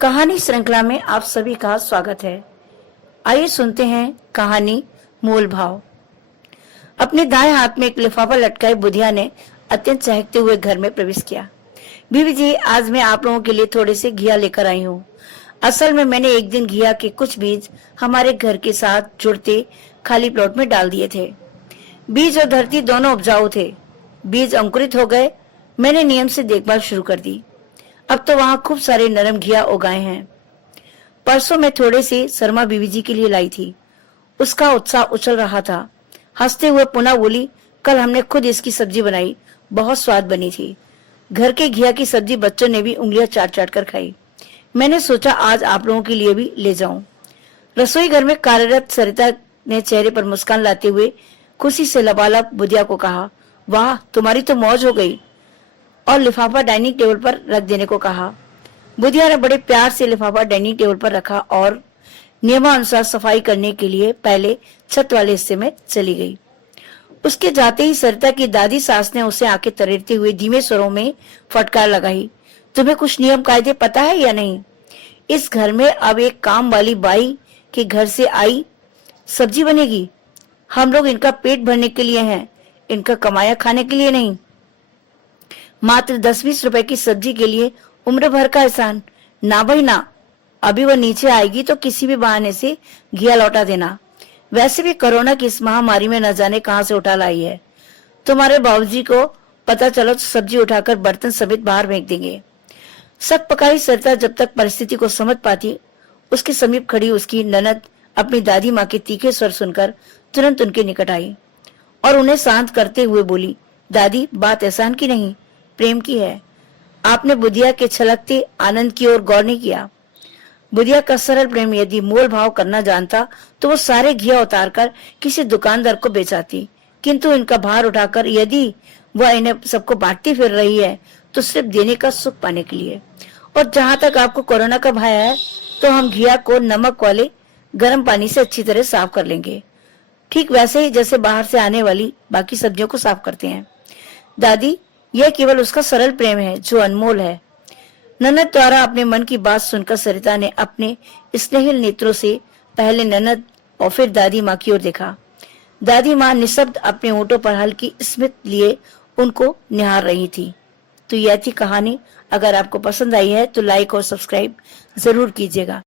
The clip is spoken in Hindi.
कहानी श्रृंखला में आप सभी का स्वागत है। आइए सुनते हैं कहानी मोल भाव। अपने दाएं हाथ में एक लिफाफा लटकाए बुधिया ने अत्यंत चहकते हुए घर में प्रवेश किया। बीवी जी, आज मैं आप लोगों के लिए थोड़े से घिया लेकर आई हूँ। असल में मैंने एक दिन घिया के कुछ बीज हमारे घर के साथ जुड़ते खाली प्लॉट में डाल दिए थे। बीज और धरती दोनों उपजाऊ थे। बीज अंकुरित हो गए। मैंने नियम से देखभाल शुरू कर दी। अब तो वहां खूब सारे नरम घिया उगाए हैं। परसों मैं थोड़े से शर्मा बीवी जी के लिए लाई थी। उसका उत्साह उछल रहा था। हंसते हुए पुनः बोली, कल हमने खुद इसकी सब्जी बनाई, बहुत स्वाद बनी थी। घर के घिया की सब्जी बच्चों ने भी उंगलियां चाट चाट कर खाई। मैंने सोचा आज आप लोगों के लिए भी ले जाऊं। रसोई घर में कार्यरत सरिता ने चेहरे पर मुस्कान लाते हुए खुशी से लबालब बुधिया को कहा, वाह, तुम्हारी तो मौज हो गई, और लिफाफा डाइनिंग टेबल पर रख देने को कहा। बुधिया ने बड़े प्यार से लिफाफा डाइनिंग टेबल पर रखा और नियमानुसार सफाई करने के लिए पहले छत वाले हिस्से में चली गई। उसके जाते ही सरिता की दादी सास ने उसे आके तरेरते हुए धीमे स्वरों में फटकार लगाई, तुम्हें कुछ नियम कायदे पता है या नहीं? इस घर में अब एक काम वाली बाई के घर से आई सब्जी बनेगी। हम लोग इनका पेट भरने के लिए हैं, इनका कमाया खाने के लिए नहीं। मात्र 10-20 रुपए की सब्जी के लिए उम्र भर का एहसान? ना भाई ना। अभी वह नीचे आएगी तो किसी भी बहाने से घिया लौटा देना। वैसे भी कोरोना की इस महामारी में न जाने कहां से उठा लाई है। तुम्हारे बाबूजी को पता चलो तो सब्जी उठाकर बर्तन समेत बाहर फेंक देंगे। सक पकाई सरिता जब तक परिस्थिति को समझ पाती, उसके समीप खड़ी उसकी ननद अपनी दादी माँ के तीखे स्वर सुनकर तुरंत उनके निकट आई और उन्हें शांत करते हुए बोली, दादी, बात एहसान की नहीं, प्रेम की है। आपने बुधिया के छलकते आनंद की ओर गौर नहीं किया। बुधिया का सरल प्रेम यदि मोल भाव करना जानता तो वो सारे घिया उतारकर किसी दुकानदार को बेचाती, किंतु इनका भार उठाकर यदि वह इन्हें सबको बांटती फिर रही है तो सिर्फ देने का सुख पाने के लिए। और जहां तक आपको कोरोना का भय है तो हम घिया को नमक वाले गर्म पानी से अच्छी तरह साफ कर लेंगे, ठीक वैसे ही जैसे बाहर से आने वाली बाकी सब्जियों को साफ करते हैं। दादी, यह केवल उसका सरल प्रेम है जो अनमोल है। ननद द्वारा अपने मन की बात सुनकर सरिता ने अपने स्नेहिल नेत्रों से पहले ननद और फिर दादी माँ की ओर देखा। दादी माँ निशब्द अपने होठों पर हल्की स्मित लिए उनको निहार रही थी। तो यह थी कहानी। अगर आपको पसंद आई है तो लाइक और सब्सक्राइब जरूर कीजिएगा।